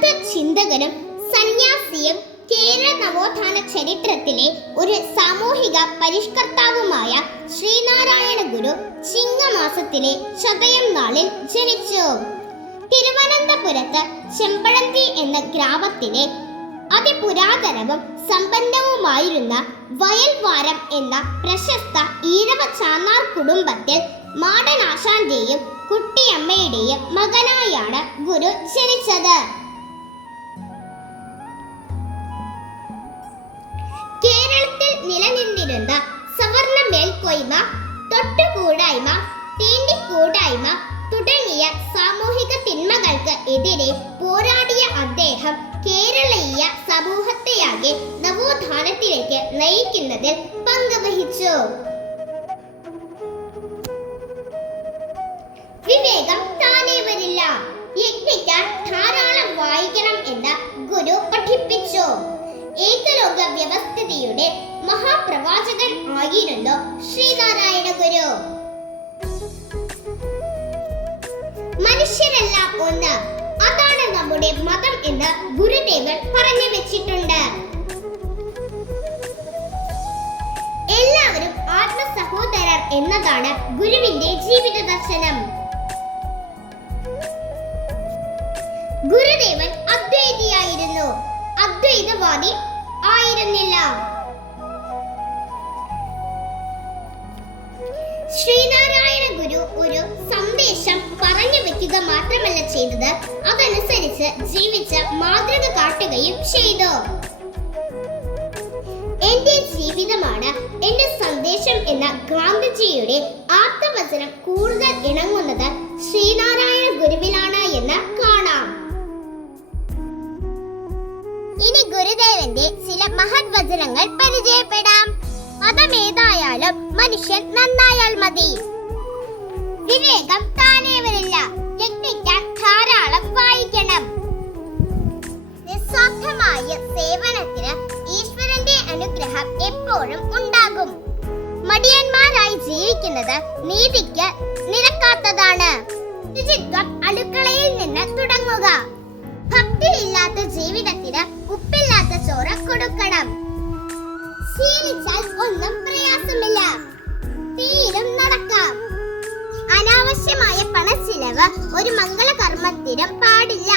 പ്രബുദ്ധ ചിന്തകനും സന്യാസിയും കേരള നവോത്ഥാന ചരിത്രത്തിലെ ഒരു സാമൂഹിക പരിഷ്കർത്താവുമായ ശ്രീനാരായണ ഗുരു ചിങ്ങമാസത്തിലെ ചതയം നാളിൽ ജനിച്ചു. തിരുവനന്തപുരത്ത് ചെമ്പഴന്തി എന്ന ഗ്രാമത്തിലെ അതിപുരാതനവും സമ്പന്നവുമായിരുന്ന വയൽവാരം എന്ന പ്രശസ്ത ഈഴവ ചാന്നാർ കുടുംബത്തിൽ മാടനാശാന്റെയും കുട്ടിയമ്മയുടെയും മകനായാണ് ഗുരു ജനിച്ചത്. കേരളത്തിൽ നിലനിന്നിരുന്ന സവർണ മേൽക്കോയ്മ, തൊട്ടുകൂടായ്മ, തീണ്ടിക്കൂടായ്മ തുടങ്ങിയ സാമൂഹിക തിന്മകൾക്ക് എതിരെ പോരാടിയ അദ്ദേഹം കേരളീയ സമൂഹത്തെയാകെ നവോത്ഥാനത്തിലേക്ക് നയിക്കുന്നതിൽ പങ്കുവഹിച്ചു. വിവേകം താനേ വരില്ല, യജ്ഞിക്കാൻ ധാരാളം വായിക്കണം എന്ന് ഗുരു പഠിപ്പിച്ചു. ഏകലോക വ്യവസ്ഥിതിയുടെ മഹാപ്രവാചകൻ ആയിരുന്നു ശ്രീനാരായണ ഗുരു. മനുഷ്യരെല്ലാം ഒന്ന്, അതാണ് നമ്മുടെ മതം എന്ന് ഗുരുദേവൻ പറഞ്ഞു വെച്ചിട്ടുണ്ട്. എല്ലാവരും ആത്മ സഹോദരർ എന്നതാണ് ഗുരുവിന്റെ ജീവിത ദർശനം. ഗുരുദേവൻ അദ്വൈതിയായിരുന്നു, അദ്വൈതവാദി ആയിരുന്നില്ല. ശ്രീനാരായണ ഗുരു ഒരു സന്ദേശം പറഞ്ഞു വെക്കുക മാത്രമല്ല ചെയ്തത്, അതനുസരിച്ച് ജീവിച്ച മാതൃക കാട്ടുകയും ചെയ്തു. എന്റെ ജീവിതമാണ് എന്റെ സന്ദേശം എന്ന ഗാന്ധിജിയുടെ ആത്മവചനം കൂടുതൽ ഇണങ്ങുന്നത് ശ്രീനാരായണ ഗുരുവിലാണ് എന്ന് കാണാം. ഇനി ഗുരുദേവന്റെ ചില മഹത് വചനങ്ങൾ പരിചയപ്പെടാം. മതമേതായാലും മനുഷ്യൻ നന്നായാൽ മതി. വിവേകം താനേ വരില്ല, യജ്ഞിക്കാൻ ധാരാളം വായിക്കണം. നിസ്വാർത്ഥമായ സേവനത്തിന് ഈശ്വരന്റെ അനുഗ്രഹം എപ്പോഴും ഉണ്ടാകും. മടിയന്മാരായി ജീവിക്കുന്നത് നീതിക്ക് നിരക്കാത്തതാണ്. ശുചിത്വം അടുക്കളയിൽ നിന്ന് തുടങ്ങുക. ഭക്തിയില്ലാത്ത ജീവിതത്തിന് ഉപ്പില്ലാത്ത ചോറ് കൊടുക്കണം. ശീലിച്ചാൽ ഒന്നും പ്രയാസമില്ല, തീരും നടക്കാം. അനാവശ്യമായ പണച്ചിലവ് ഒരു മംഗളകർമ്മത്തിനും പാടില്ല.